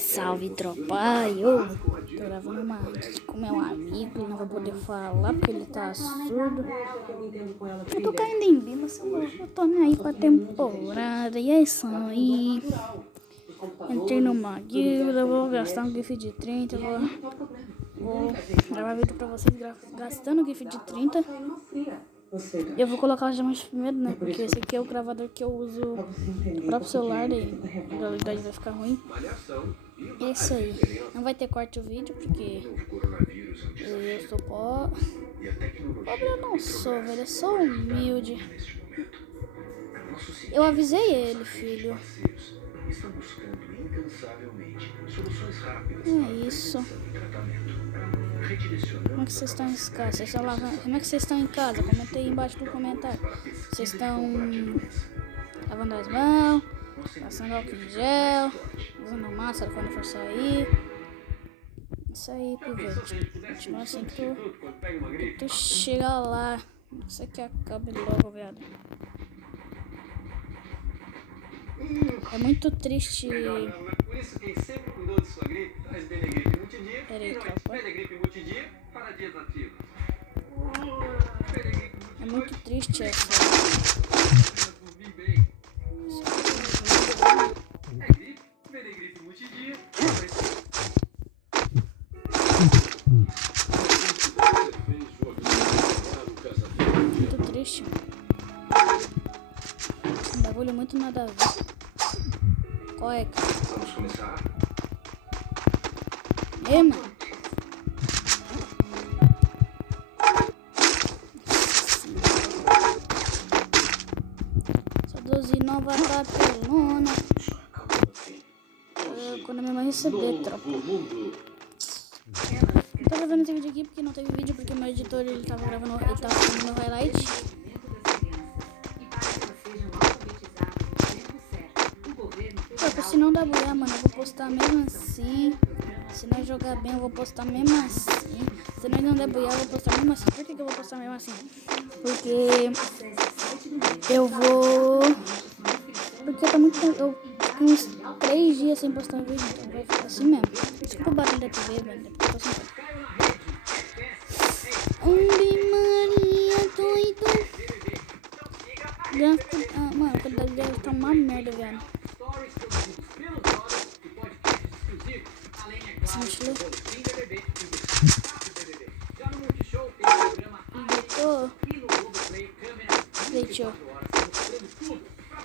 Salve tropa, eu tô gravando uma com meu amigo, ele não vai poder falar porque ele tá surdo. Eu tô caindo em bi, mas eu tô nem aí pra temporada, e é isso aí. Entrei numa guilda, vou gastar um gift de 30, vou gravar vídeo pra vocês gastando gift de 30. Eu vou colocar as gemas primeiro, né? Porque esse aqui é o gravador que eu uso no próprio celular e a qualidade vai ficar ruim. É isso aí. Não vai ter corte o vídeo porque eu sou pobre. Pobre eu não sou, velho. Eu sou humilde. Eu avisei ele, filho. É isso. Como é que vocês estão em casa? Vocês estão lavando? Como é que vocês estão em casa? Comenta aí embaixo no comentário. Vocês estão lavando as mãos, passando álcool em gel, usando máscara quando for sair. Isso aí, pivete. Continua assim que tu chega lá. Isso aqui acaba logo, viado. É muito triste. Por isso, quem sempre cuidou de sua gripe, traz Benegripe Multidia. Peraí, Benegripe Multidia para dias ativos. É muito triste essa. É gripe, Benegripe Multidia. Muito triste. Um bagulho muito nada a ver. Qual é, cara? Vamos começar? Mano. Só 12 nova papelona. Quando a minha mãe receber, tropa. Eu tô gravando esse vídeo aqui porque não teve vídeo, porque o meu editor ele tava fazendo meu highlight. Tropa, se não dá boiar, mano, eu vou postar mesmo assim. Se nós jogar bem, eu vou postar mesmo assim. Se nós não der boiar, eu vou postar mesmo assim. Por que eu vou postar mesmo assim? Porque eu vou... Porque tá muito... Eu fico uns 3 dias sem postar vídeo, então vai ficar assim mesmo. Desculpa o barulho da TV, mano, porque eu tô sem... Maria, doido. Mano, a qualidade dela tá uma merda, velho.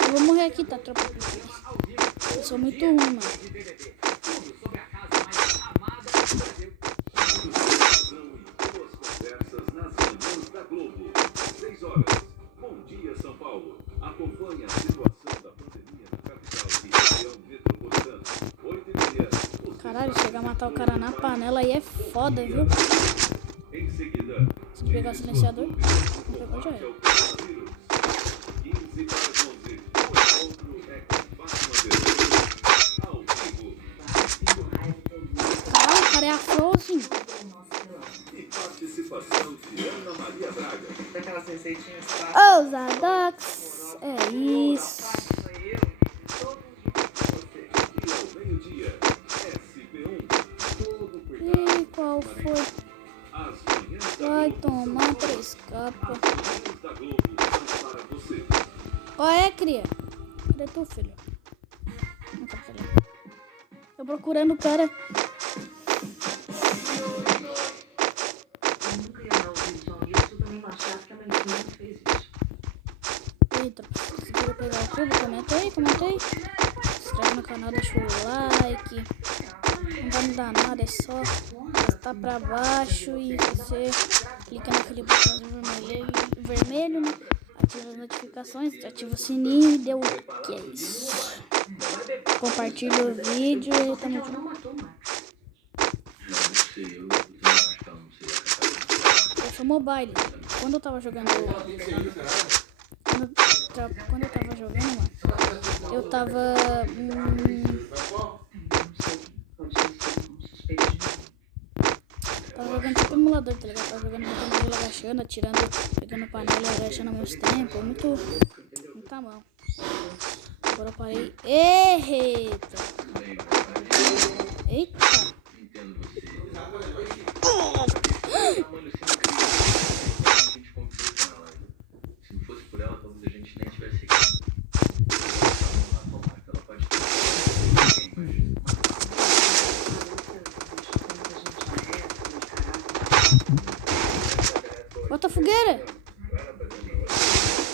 Eu vou morrer aqui, tá, tropa? Eu sou muito ruim, mano. Bom dia, São Paulo. Acompanhe a situação da pandemia na capital e região metropolitana. 8h30. Caralho, chegar a matar o cara na panela aí é foda, viu? Em seguida, se pegar o silenciador, não pegou, já era. 15 para 11. O encontro é com Fátima Veloso. Ao vivo. Caralho, o cara é a Frozen. E participação de Ana Maria Braga. Daquelas receitinhas Ousadox, é isso. E ao meio-dia, SP1. Todo cuidado. E qual foi? As manhãs da Vai Globo tomar são 3 capas. As manhãs da Globo são para você. Qual é, cria? Cadê tu, filho? Não tá, filho. Tô procurando o cara. Eita, conseguiram pegar o cubo? Comenta aí. Se inscreve no canal, deixa o like. Não vai me dar nada, é só arrastar pra baixo e você clica naquele botãozinho vermelho, né? Ativa as notificações, ativa o sininho e deu o que é isso. Compartilha o vídeo e tamo junto. Eu sou mobile. Quando eu tava jogando... Quando eu tava jogando, mano, eu tava... Tava jogando tipo emulador, tá ligado? Tava jogando panela, agachando, atirando, pegando panela e agachando ao mesmo tempo. Muito tá bom. Agora eu parei. Eita! Eita. Entendo você. Mano, se não a gente convidou pra ela. Se não fosse por ela, talvez a gente nem tivesse aqui. Ela pode ter. Bota a fogueira.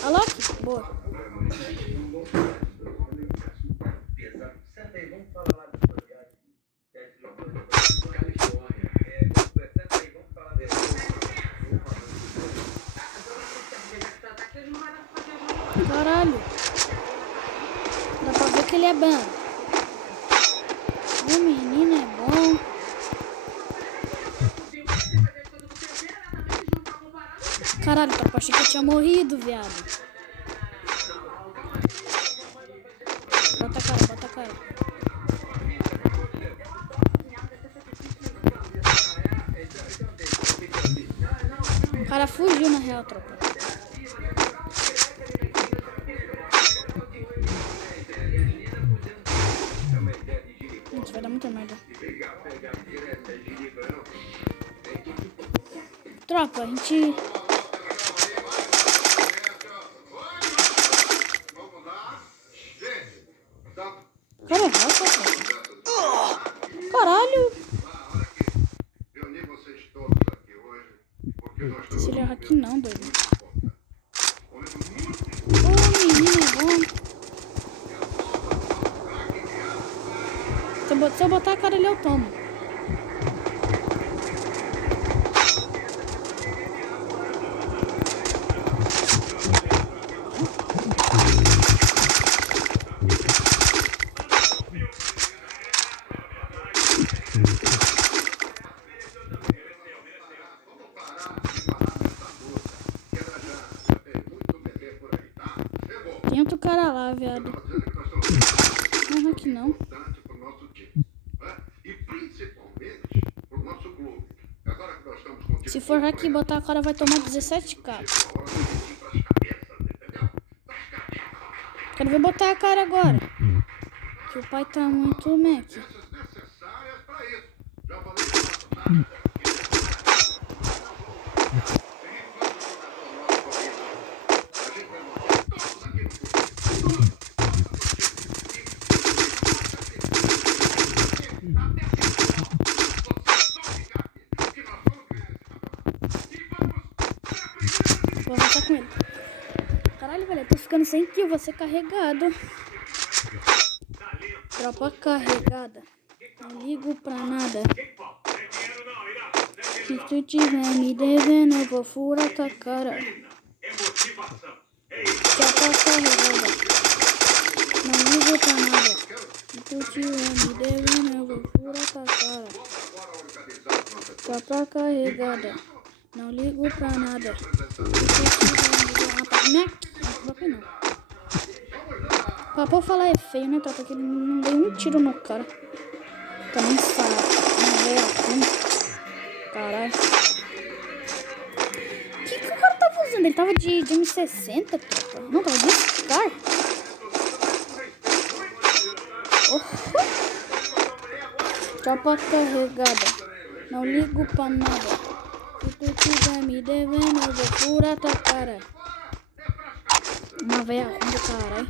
Alok, boa. Senta aí, vamos falar lá da sua viagem. Califórnia. Senta aí, vamos falar dessa. Caralho. Dá pra ver que ele é bom. O menino é bom. Caralho, tropa, achei que eu tinha morrido, viado. Bota a cara, bota a cara. O cara fugiu na real, tropa. Isso vai dar muita merda. Tropa, a gente... Cara, caralho! Se ele errar aqui não, doido. Ô, menino é bom. Se eu botar a cara ali, eu tomo. Tem outro cara lá, viado. Não, aqui não. Se for aqui botar a cara, vai tomar 17k. Quero ver botar a cara agora. Que o pai tá muito mac. Vou avançar com ele. Caralho, velho, eu tô ficando sem kill, vou ser carregado. Tropa carregada. Não ligo pra nada. Se tu tiver me devendo, eu vou furar tua cara. Tropa carregada. Não ligo pra nada. Se tu tiver me devendo, eu vou furar tua cara. Tropa carregada. Não ligo pra nada. Papo falar é feio, né, tropa? Que ele não deu um tiro no cara. Também sabe. Não é assim. Caralho. O que o cara tava usando? Ele tava de M60, tropa. Não, tava de Scar. Tropa carregada. Não ligo pra nada. Se tu tiver me devendo, eu vou furar tua cara. Uma véia ruim do caralho.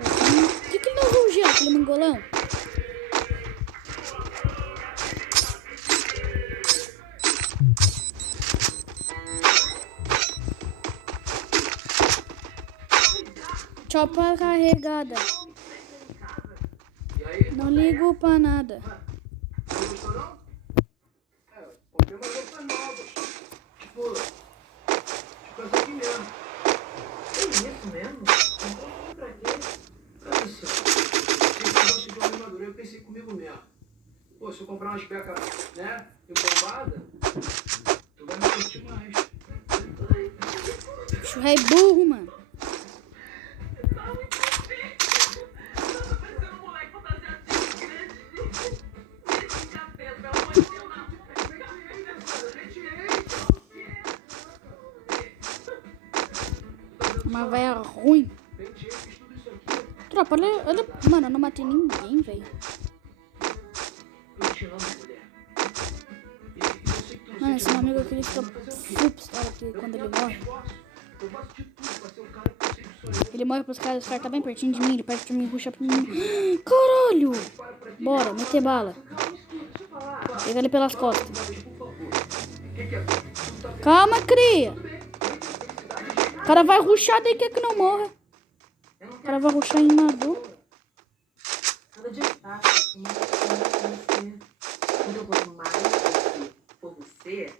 Por que ele não usou o gelo, aquele mangolão? Chopa carregada. Não ligo pra nada. Comprei uma roupa nova. Tipo essa aqui mesmo. É isso mesmo? Então pra quê? Olha só. Se eu gosto de armadura, eu pensei comigo mesmo. Pô, se eu comprar umas pecas, né? Embombada, tu vai me curtir mais. Bicho é burro, mano. Uma véia ruim. Tropa, tropa, olha. Mano, eu não matei ninguém, velho. Eu te amo, mulher. E eu sei que tu Mano, esse meu amigo aqui, ele fica full pistola aqui quando ele morre. Eu faço de tudo pra ser o cara que eu sempre sonhei. Ele morre pros caras, os caras tá bem pertinho de mim, ele perto de mim, puxa pra mim. Caralho! Bora, meter bala. Calma, escuta, deixa eu falar. Pega ele pelas costas. Por favor. O que é? Tu tá Calma, cria. tudo bem? O cara vai rushar daí, quer que não morra. O cara vai rushar em nadu. Cada dia passa, assim, você. Quando eu gosto mais por você,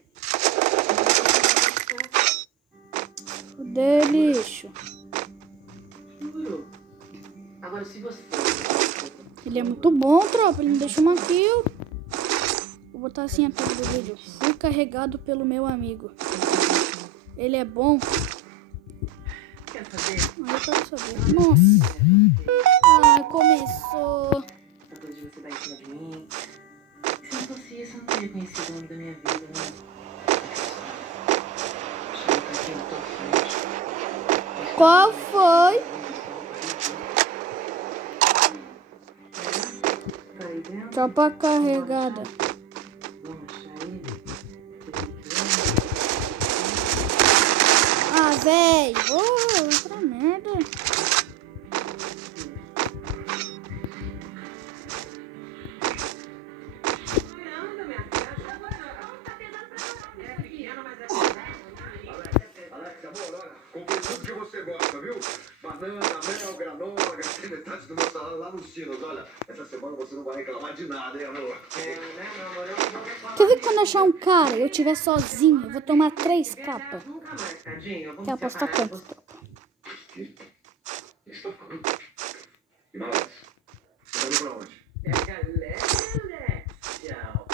Fudeu, lixo. juro. Agora, se você. Ele é muito bom, tropa. Ele me deixa uma kill. Vou botar assim a tela do vídeo. Fui carregado pelo meu amigo. Ele é bom. Quer saber? Aí eu quero saber. Nossa. Ai, começou. Essa coisa de você dar em cima de mim. Se não fosse isso, eu não teria conhecido o homem da minha vida, né? Chama pra quem eu tô frente. Qual foi? Tá aí dentro? Tropa carregada. Vamos achar ele? Ah, véi. Vou pra merda. Anda, minha filha. Tá pesando pra caramba. É pequena, mas é Alex, amor, olha, comprei tudo que você gosta, viu? Banana, mel, granola, gastei metade do meu salário lá nos Sinos. Olha, essa semana você não vai reclamar de nada, hein, amor? né, meu amor? Eu vou reclamar. Tu viu que quando eu achar um cara e eu estiver sozinho, eu vou tomar 3 capas. Nunca mais, tadinho. Vamos Quer apostar separar. quanto? O que você tá falando? Guimarães, você tá indo pra onde? Pega leve, tchau.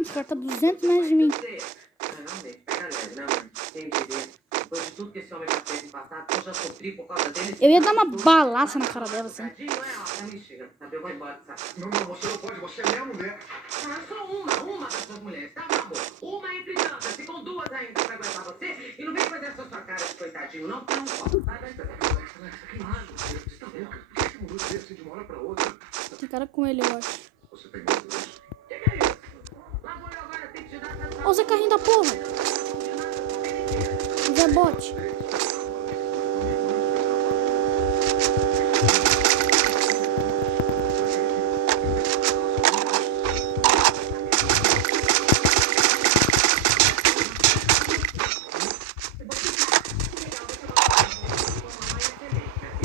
Esse cara tá 200 metros de mim. Não, pega leve, né, mano? Tem direito. Depois de tudo que esse homem já fez no passado, eu já sofri por causa dele. Eu ia dar uma balaça na cara dela, assim. Tadinho, ó, me chega, sabe? Eu vou embora, sabe? Não, você não pode, você é minha mulher. Ah, só uma das suas mulheres, tá, meu amor? Uma entre tantas, ficam duas ainda pra aguentar você. E não vem fazer essa sua cara de coitadinho, não, tá? Vai. Você tá louca? Por que você mudou de ideia assim de uma hora pra outra? Tem cara com ele, eu acho. Você tem medo disso? Que é isso? Lá vou eu agora ter que te dar essa... Ó, o Zé Carrinho da porra. O Zé Bote.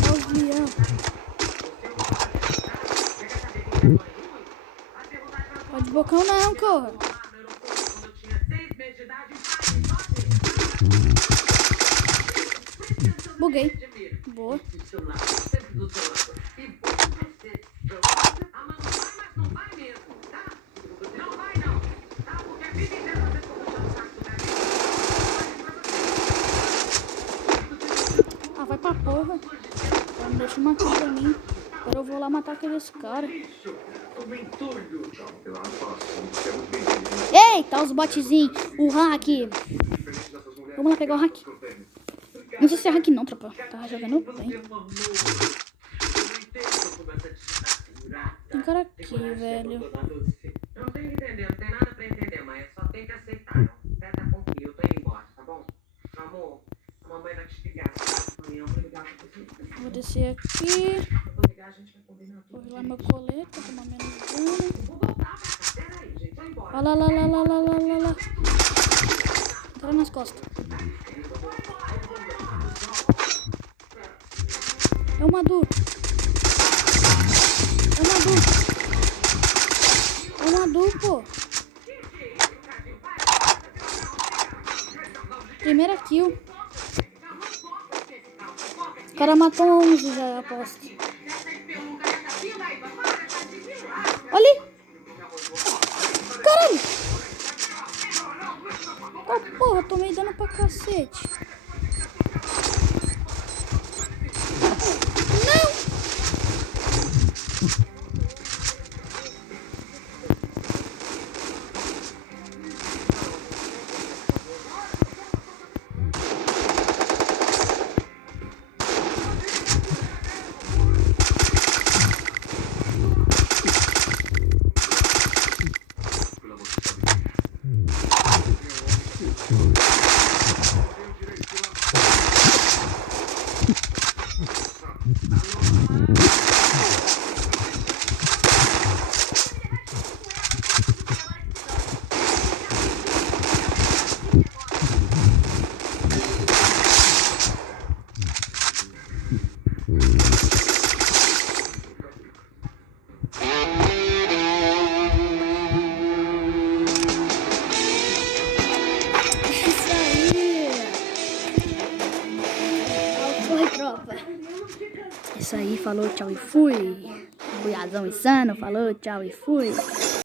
Ó, os leão. Pode bocão não, corra. Buguei. Boa. Ah, vai pra porra. Só não deixa uma kill pra mim. Agora eu vou lá matar aqueles caras. Um entulho. Tchau, eu não faço. Você é muito bem inteligente. Eita, os botezinhos. O hack. Diferente dessas mulheres. Vamos lá pegar o hack. Não sei se é hack não, tropa. Tava jogando bem. Tem cara aqui, velho. Eu não tenho que entender, não tem nada pra entender, mas só tem que aceitar. Não. Aperta com que eu tô indo embora, tá bom? Amor, a mamãe vai te ligar. Amanhã eu vou ligar pra você. Vou descer aqui. Eu vou ligar, a gente vai combinar Vou tudo. virar meu colete pra tomar menos dano. Vou voltar pra cá, peraí, gente, tô embora. Olha lá. Entra nas costas. É uma Madu. É uma Madu, pô. Primeira kill. O cara matou 11 já, eu aposto. Olha ali. Caralho. Oh, porra, tomei dano pra cacete. Não. falou tchau e fui. Cunhazão insano falou tchau e fui.